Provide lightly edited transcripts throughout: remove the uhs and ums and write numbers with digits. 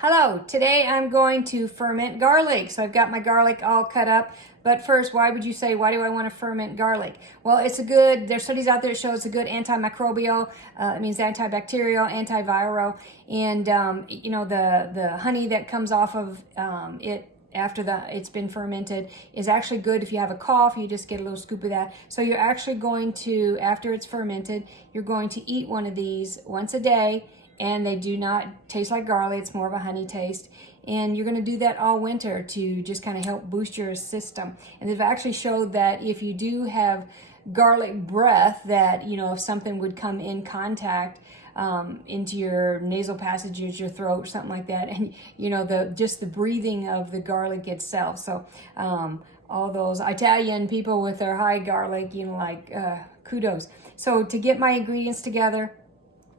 Hello, today I'm going to ferment garlic. So I've got my garlic all cut up. But first, why would you say, why do I want to ferment garlic? Well, there's studies out there that show it's a good antimicrobial, it means antibacterial, antiviral, and the honey that comes off of it after it's been fermented is actually good. If you have a cough, you just get a little scoop of that. So you're actually going to, after it's fermented, you're going to eat one of these once a day, and they do not taste like garlic. It's more of a honey taste. And you're going to do that all winter to just kind of help boost your system. And they've actually showed that if you do have garlic breath, that, if something would come in contact into your nasal passages, your throat, something like that, and just the breathing of the garlic itself. So all those Italian people with their high garlic, kudos. So to get my ingredients together,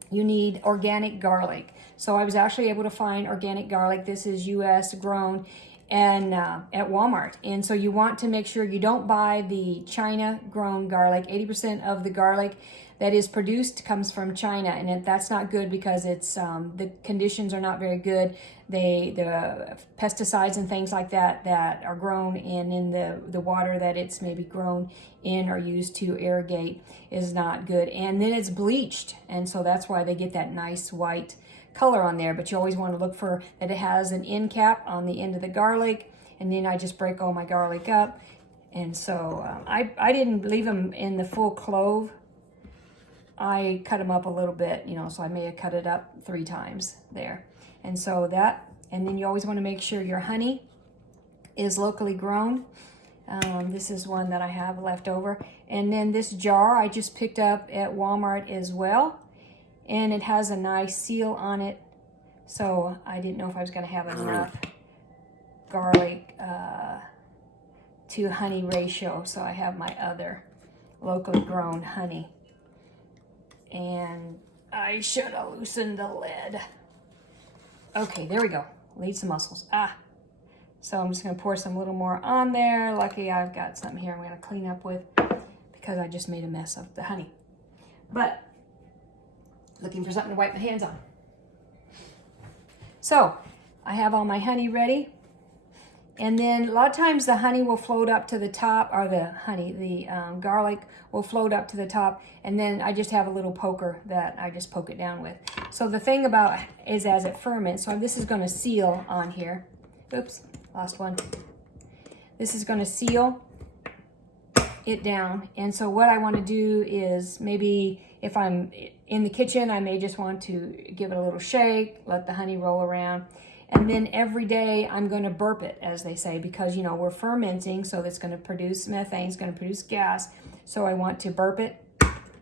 you need organic garlic. So I was actually able to find organic garlic. This is U.S. grown and at Walmart. And so you want to make sure you don't buy the China grown garlic. 80% of the garlic that is produced comes from China, and that's not good because it's the conditions are not very good. The pesticides and things like that are grown in the water that it's maybe grown in or used to irrigate is not good. And then it's bleached, and so that's why they get that nice white color on there. But you always want to look for that it has an end cap on the end of the garlic. And then I just break all my garlic up, and so I didn't leave them in the full clove. I cut them up a little bit, so I may have cut it up 3 times there. And so and then you always want to make sure your honey is locally grown. This is one that I have left over. And then this jar I just picked up at Walmart as well. And it has a nice seal on it. So I didn't know if I was going to have enough garlic to honey ratio. So I have my other locally grown honey. And I should have loosened the lid. Okay, there we go. Lead some muscles. So I'm just going to pour some little more on there. Lucky I've got something here I'm going to clean up with because I just made a mess of the honey. But looking for something to wipe my hands on. So I have all my honey ready. And then a lot of times the honey will float up to the top, or the garlic will float up to the top. And then I just have a little poker that I just poke it down with. So the thing about is as it ferments, so this is going to seal on here. Oops, lost one. This is going to seal it down. And so what I want to do is maybe if I'm in the kitchen, I may just want to give it a little shake, let the honey roll around. And then every day I'm going to burp it, as they say, because, we're fermenting, so it's going to produce methane, it's going to produce gas. So I want to burp it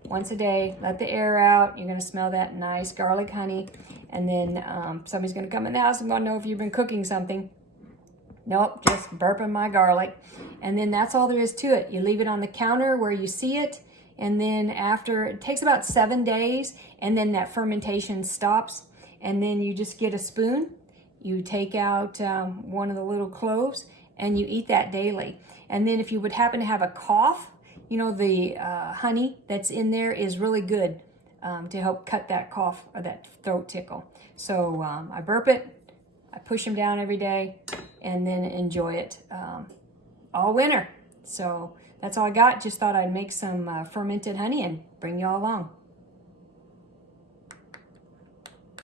once a day, let the air out. You're going to smell that nice garlic honey. And then somebody's going to come in the house and going to know if you've been cooking something. Nope, just burping my garlic. And then that's all there is to it. You leave it on the counter where you see it. And then it takes about 7 days, and then that fermentation stops. And then you just get a spoon. You take out one of the little cloves and you eat that daily. And then if you would happen to have a cough, the honey that's in there is really good to help cut that cough or that throat tickle. So I burp it, I push them down every day, and then enjoy it all winter. So that's all I got. Just thought I'd make some fermented honey and bring you all along.